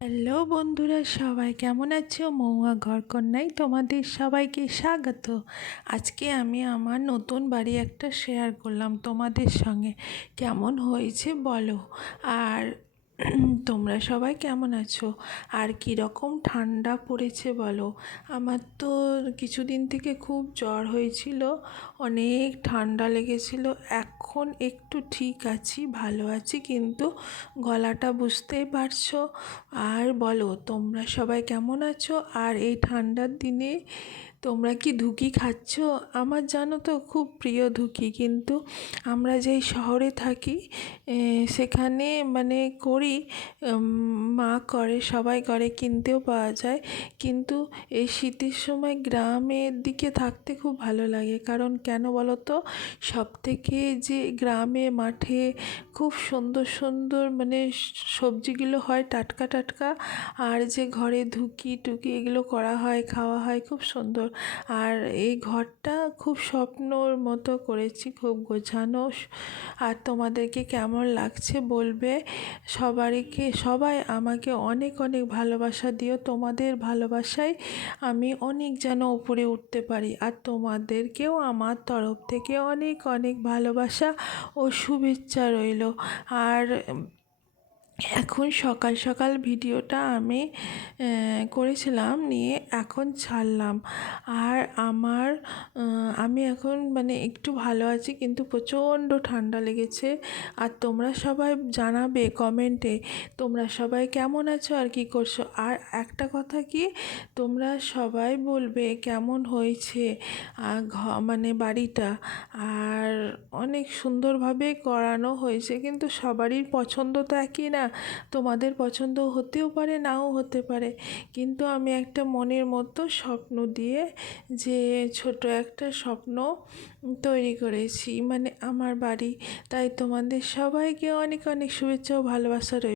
Hello বন্ধুরা, সবাই কেমন আছো? মহুয়া ঘরকন্যায় তোমাদের সবাইকে স্বাগত। আজকে আমি আমার নতুন বাড়ি একটা শেয়ার করলাম তোমাদের সঙ্গে। কেমন হয়েছে বলো। আর তোমরা সবাই কেমন আছো? আর কীরকম ঠান্ডা পড়েছে বলো। আমার তো কিছুদিন থেকে খুব জ্বর হয়েছিল, অনেক ঠান্ডা লেগেছিল। এখন একটু ঠিক আছি, ভালো আছি, কিন্তু গলাটা বুঝতেই পারছো। আর বলো তোমরা সবাই কেমন আছো? আর এই ঠান্ডার দিনে তোমরা কি ধুঁকি খাচ্ছ? আমার জানো তো খুব প্রিয় ধুঁকি, কিন্তু আমরা যেই শহরে থাকি সেখানে মানে করি, মা করে, সবাই করে, কিনতেও পাওয়া যায়। কিন্তু এই শীতের সময় গ্রামের দিকে থাকতে খুব ভালো লাগে। কারণ কেন বলো তো, সব থেকে যে গ্রামে মাঠে খুব সুন্দর সুন্দর মানে সবজিগুলো হয় টাটকা টাটকা, আর যে ঘরে ধুঁকি টুকি এগুলো করা হয়, খাওয়া হয়, খুব সুন্দর। আর এই ঘরটা খুব স্বপ্নর মতো করেছি, খুব গোছানো। আর তোমাদেরকে কেমন লাগছে বলবে। সবাই আমাকে অনেক অনেক ভালোবাসা দিও। তোমাদের ভালোবাসায় আমি অনেক যেন উপরে উঠতে পারি। আর তোমাদেরকেও আমার তরফ থেকে অনেক অনেক ভালোবাসা ও শুভেচ্ছা রইল। আর এখন সকাল সকাল ভিডিওটা আমি করেছিলাম, নিয়ে এখন ছাড়লাম। আর আমি এখন মানে একটু ভালো আছি, কিন্তু প্রচণ্ড ঠান্ডা লেগেছে। আর তোমরা সবাই জানাবে কমেন্টে তোমরা সবাই কেমন আছো আর কি করছো। আর একটা কথা কি, তোমরা সবাই বলবে কেমন হয়েছে মানে বাড়িটা। আর অনেক সুন্দরভাবে করানো হয়েছে, কিন্তু সবারই পছন্দ তো একই না। তোমাদের পছন্দ হতেও পারে, নাও হতে পারে, কিন্তু আমি একটা মনের মতো স্বপ্ন দিয়ে যে ছোট একটা স্বপ্ন তৈরি করেছি, মানে আমার বাড়ি। তাই তোমাদের সবাইকে অনেক অনেক শুভেচ্ছা ও ভালোবাসা রইল।